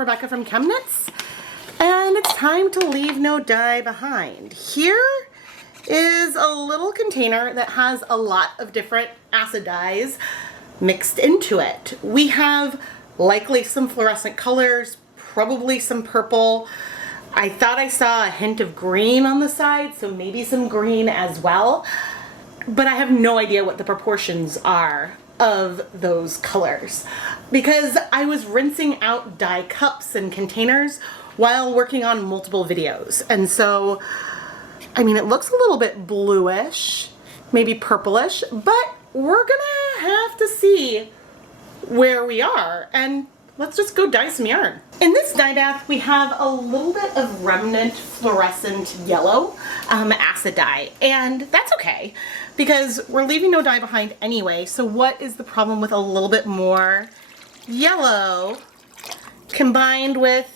Rebecca from ChemKnits, and it's time to leave no dye behind. Here is a little container that has a lot of different acid dyes mixed into it. We have likely some fluorescent colors, probably some purple. I thought I saw a hint of green on the side, so maybe some green as well, but I have no idea what the proportions are of those colors because I was rinsing out dye cups and containers while working on multiple videos. And so, I mean, it looks a little bit bluish, maybe purplish, but we're gonna have to see where we are, and let's just go dye some yarn. In this dye bath, we have a little bit of remnant fluorescent yellow acid dye, and that's okay because we're leaving no dye behind anyway. So what is the problem with a little bit more yellow combined with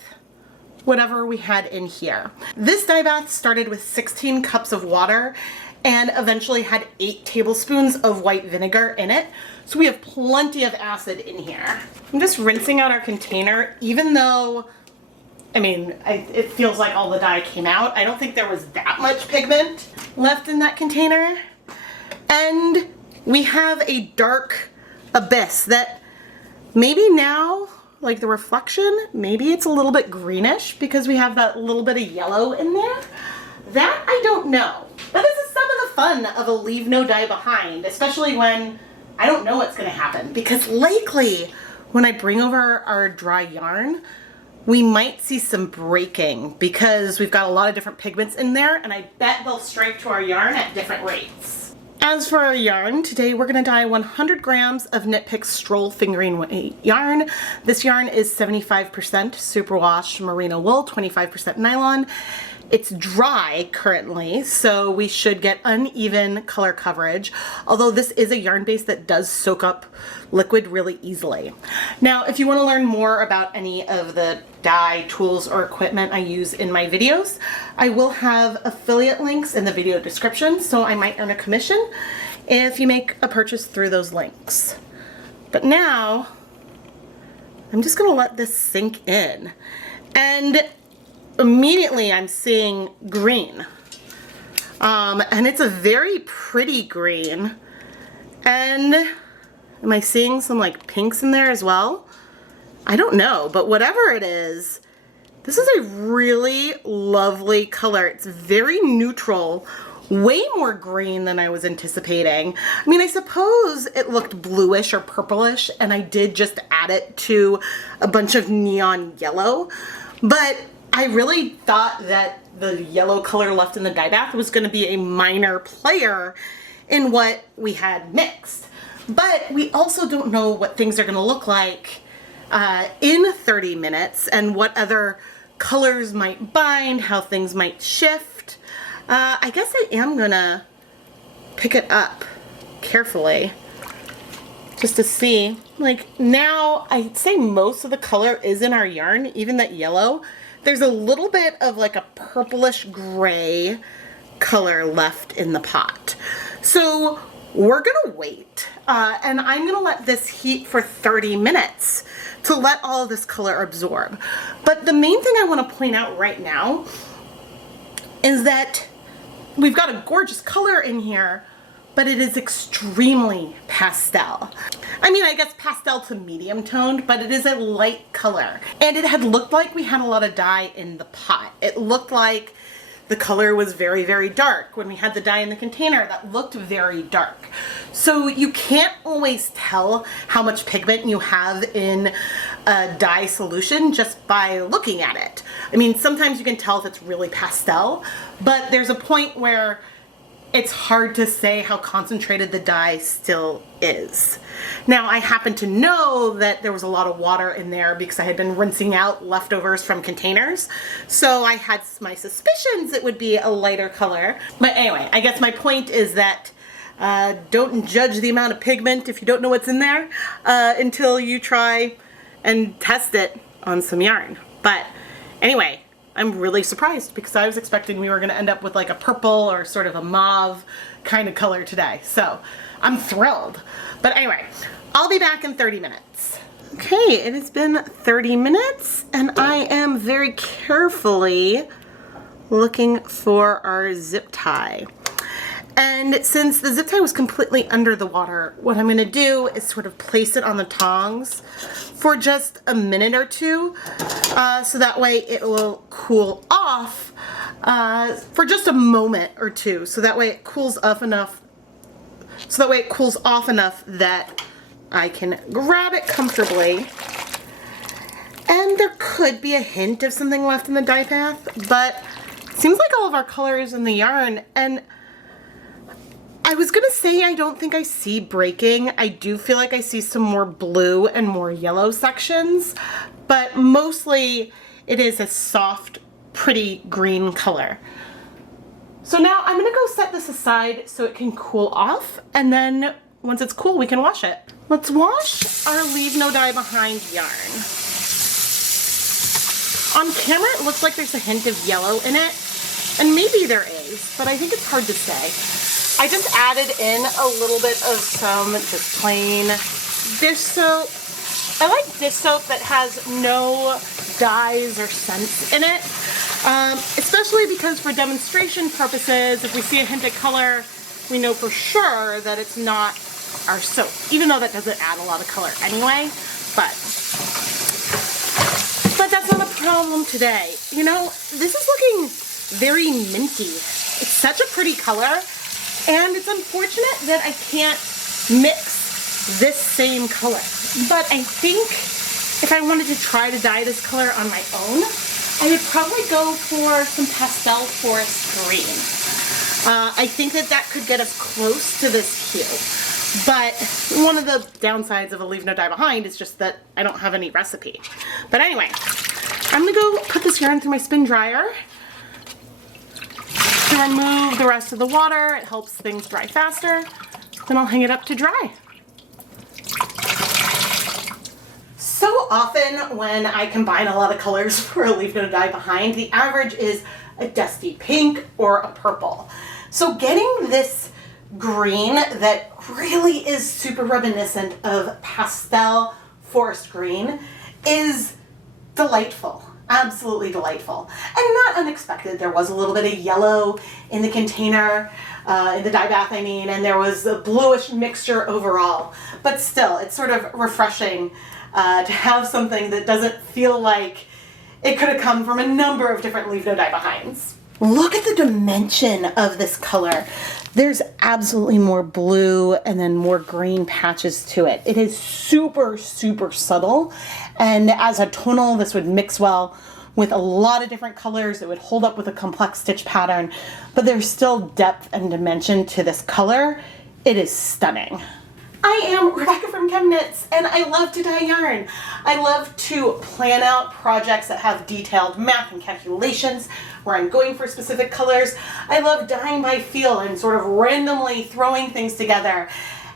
whatever we had in here? This dye bath started with 16 cups of water and eventually had 8 tablespoons of white vinegar in it. So we have plenty of acid in here. I'm just rinsing out our container, even though, I mean, it feels like all the dye came out. I don't think there was that much pigment left in that container. And we have a dark abyss that maybe now, like the reflection, maybe it's a little bit greenish because we have that little bit of yellow in there. That I don't know. But this is some of the fun of a leave no dye behind, especially when I don't know what's gonna happen, because likely when I bring over our dry yarn, we might see some breaking because we've got a lot of different pigments in there, and I bet they'll strike to our yarn at different rates. As for our yarn, today we're gonna dye 100 grams of Knit Picks Stroll Fingering Weight yarn. This yarn is 75% superwash merino wool, 25% nylon. It's dry currently, so we should get uneven color coverage, although this is a yarn base that does soak up liquid really easily. Now, if you want to learn more about any of the dye tools or equipment I use in my videos, I will have affiliate links in the video description, so I might earn a commission if you make a purchase through those links. But now, I'm just going to let this sink in. And immediately I'm seeing green, and it's a very pretty green. And am I seeing some like pinks in there as well? I don't know, but whatever it is, this is a really lovely color. It's very neutral, way more green than I was anticipating. I mean, I suppose it looked bluish or purplish, and I did just add it to a bunch of neon yellow, but I really thought that the yellow color left in the dye bath was going to be a minor player in what we had mixed. But we also don't know what things are going to look like in 30 minutes and what other colors might bind, how things might shift. I guess I am going to pick it up carefully just to see. Like, now I'd say most of the color is in our yarn, even that yellow. There's a little bit of like a purplish gray color left in the pot. So we're gonna wait, and I'm gonna let this heat for 30 minutes to let all of this color absorb. But the main thing I wanna point out right now is that we've got a gorgeous color in here, but it is extremely pastel. I mean, I guess pastel to medium toned, but it is a light color. And it had looked like we had a lot of dye in the pot. It looked like the color was very, very dark. When we had the dye in the container, that looked very dark. So you can't always tell how much pigment you have in a dye solution just by looking at it. I mean, sometimes you can tell if it's really pastel, but there's a point where it's hard to say how concentrated the dye still is. Now, I happen to know that there was a lot of water in there because I had been rinsing out leftovers from containers. So I had my suspicions it would be a lighter color. But anyway, I guess my point is that don't judge the amount of pigment if you don't know what's in there until you try and test it on some yarn. But anyway, I'm really surprised because I was expecting we were going to end up with like a purple or sort of a mauve kind of color today. So I'm thrilled. But anyway, I'll be back in 30 minutes. Okay, it has been 30 minutes and I am very carefully looking for our zip tie. And since the zip tie was completely under the water, what I'm gonna do is sort of place it on the tongs for just a minute or two, so that way it will cool off for just a moment or two, so that way it cools off enough that I can grab it comfortably. And there could be a hint of something left in the dye path, but it seems like all of our colors in the yarn, and I was gonna say I don't think I see breaking. I do feel like I see some more blue and more yellow sections, but mostly it is a soft, pretty green color. So now I'm gonna go set this aside so it can cool off, and then once it's cool, we can wash it. Let's wash our Leave No Dye Behind yarn. On camera, it looks like there's a hint of yellow in it, and maybe there is, but I think it's hard to say. I just added in a little bit of some just plain dish soap. I like dish soap that has no dyes or scents in it, especially because for demonstration purposes, if we see a hint of color, we know for sure that it's not our soap, even though that doesn't add a lot of color anyway, but that's not a problem today. You know, this is looking very minty. It's such a pretty color, and it's unfortunate that I can't mix this same color. But I think if I wanted to try to dye this color on my own, I would probably go for some pastel forest green. I think that could get us close to this hue. But one of the downsides of a Leave No Dye Behind is just that I don't have any recipe. But anyway, I'm gonna go put this yarn through my spin dryer to remove the rest of the water. It helps things dry faster. Then I'll hang it up to dry. So often when I combine a lot of colors for a Leave No Dye Behind, the average is a dusty pink or a purple. So getting this green that really is super reminiscent of pastel forest green is delightful. Absolutely delightful. And not unexpected. There was a little bit of yellow in the container, in the dye bath I mean, and there was a bluish mixture overall. But still, it's sort of refreshing to have something that doesn't feel like it could have come from a number of different Leave No Dye Behinds. Look at the dimension of this color. There's absolutely more blue and then more green patches to it. It is super, super subtle. And as a tonal, this would mix well with a lot of different colors. It would hold up with a complex stitch pattern, but there's still depth and dimension to this color. It is stunning. I am Rebecca from ChemKnits, and I love to dye yarn. I love to plan out projects that have detailed math and calculations where I'm going for specific colors. I love dyeing by feel and sort of randomly throwing things together.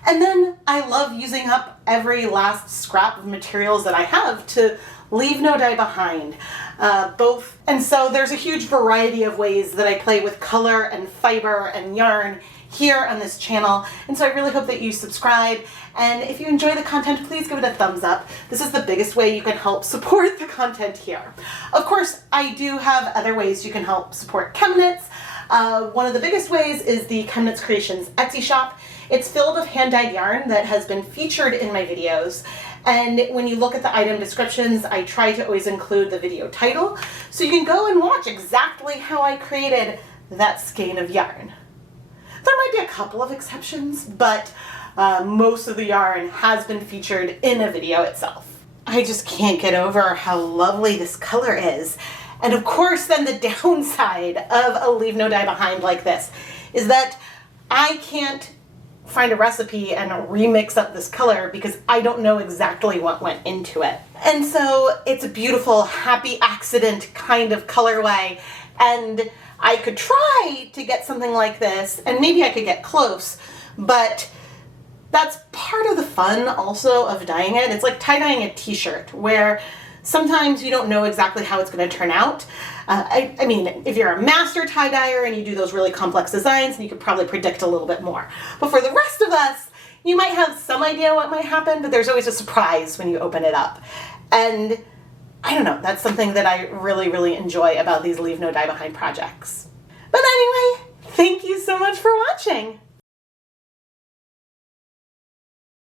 And then I love using up every last scrap of materials that I have to leave no dye behind. And so there's a huge variety of ways that I play with color and fiber and yarn here on this channel, and so I really hope that you subscribe, and if you enjoy the content, please give it a thumbs up. This is the biggest way you can help support the content here. Of course, I do have other ways you can help support ChemKnits. One of the biggest ways is the ChemKnits Creations Etsy shop. It's filled with hand-dyed yarn that has been featured in my videos, and when you look at the item descriptions, I try to always include the video title, so you can go and watch exactly how I created that skein of yarn. There might be a couple of exceptions, but most of the yarn has been featured in a video itself. I just can't get over how lovely this color is. And of course, then the downside of a Leave No Dye Behind like this is that I can't find a recipe and remix up this color because I don't know exactly what went into it. And so it's a beautiful, happy accident kind of colorway, and I could try to get something like this, and maybe I could get close, but that's part of the fun also of dyeing it. It's like tie-dyeing a t-shirt, where sometimes you don't know exactly how it's going to turn out. I mean, if you're a master tie-dyer and you do those really complex designs, you could probably predict a little bit more. But for the rest of us, You might have some idea what might happen, but there's always a surprise when you open it up. And I don't know, that's something that I really, really enjoy about these Leave No Dye Behind projects. But anyway, thank you so much for watching.